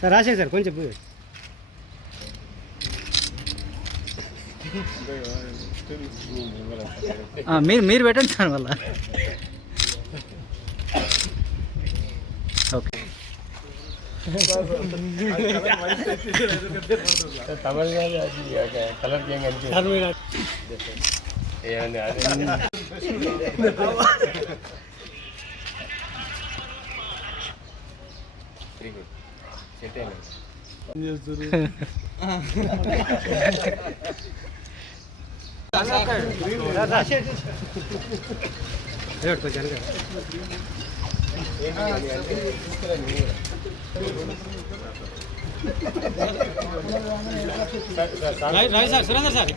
Sir రాసే sir కొంచెం మీరు పెట్టండి సార్ వల్ల okay colour sir Surender sir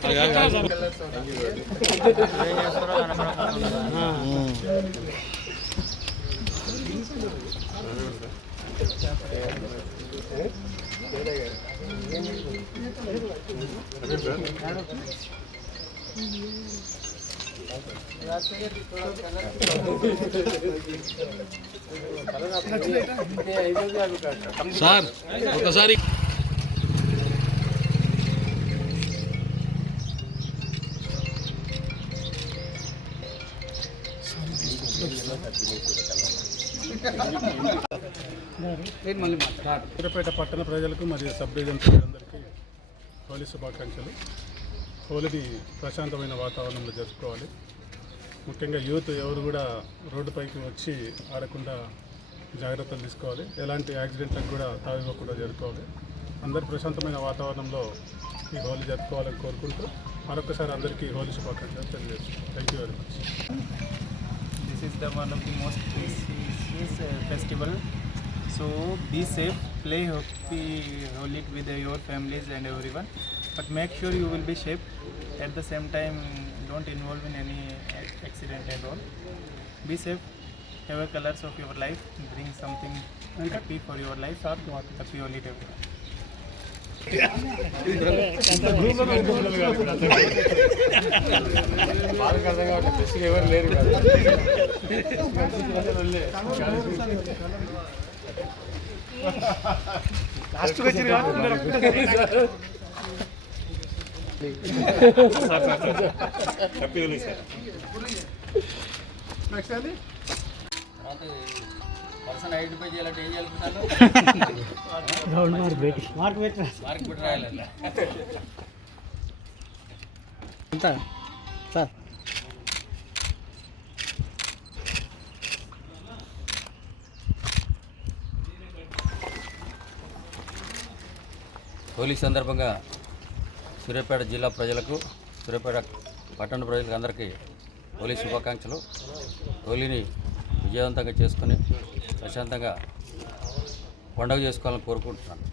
sir ఒకసారి సూర్యాపేట పట్టణ ప్రజలకు మరియు సబ్ డివిజన్ ప్రజలందరికీ హోలీ శుభాకాంక్షలు. హోలీని ప్రశాంతమైన వాతావరణంలో జరుపుకోవాలి. ముఖ్యంగా యూత్ ఎవరు కూడా రోడ్డుపైకి వచ్చి ఆడకుండా జాగ్రత్తలు తీసుకోవాలి. ఎలాంటి యాక్సిడెంట్లకు కూడా తావివ్వకుండా జరుపుకోవాలి. అందరు ప్రశాంతమైన వాతావరణంలో ఈ హోలీ జరుపుకోవాలని కోరుకుంటూ మరొకసారి అందరికీ హోలీ శుభాకాంక్షలు తెలియజేస్తున్నాను. Thank you very much. This is the one of the most precious festival. So be safe, play happy Holi with your families and everyone. But make sure you will be safe. At the same time, don't involve in any accident at all. Be safe. Have a colors of your life. Bring something happy for your life. Happy Holi to everyone. ఎవరు లేరు లాస్ట్కి వచ్చి person identify చేయాలంటే ఏం చేయాలి? Mark పెట్టి రాయాలి. Sir Holi సందర్భంగా సూర్యాపేట జిల్లా ప్రజలకు, సూర్యాపేట పట్టణ ప్రజలకు అందరికీ హోలీ శుభాకాంక్షలు. హోలీని విజయవంతంగా చేసుకొని ప్రశాంతంగా పండుగ చేసుకోవాలని కోరుకుంటున్నాను.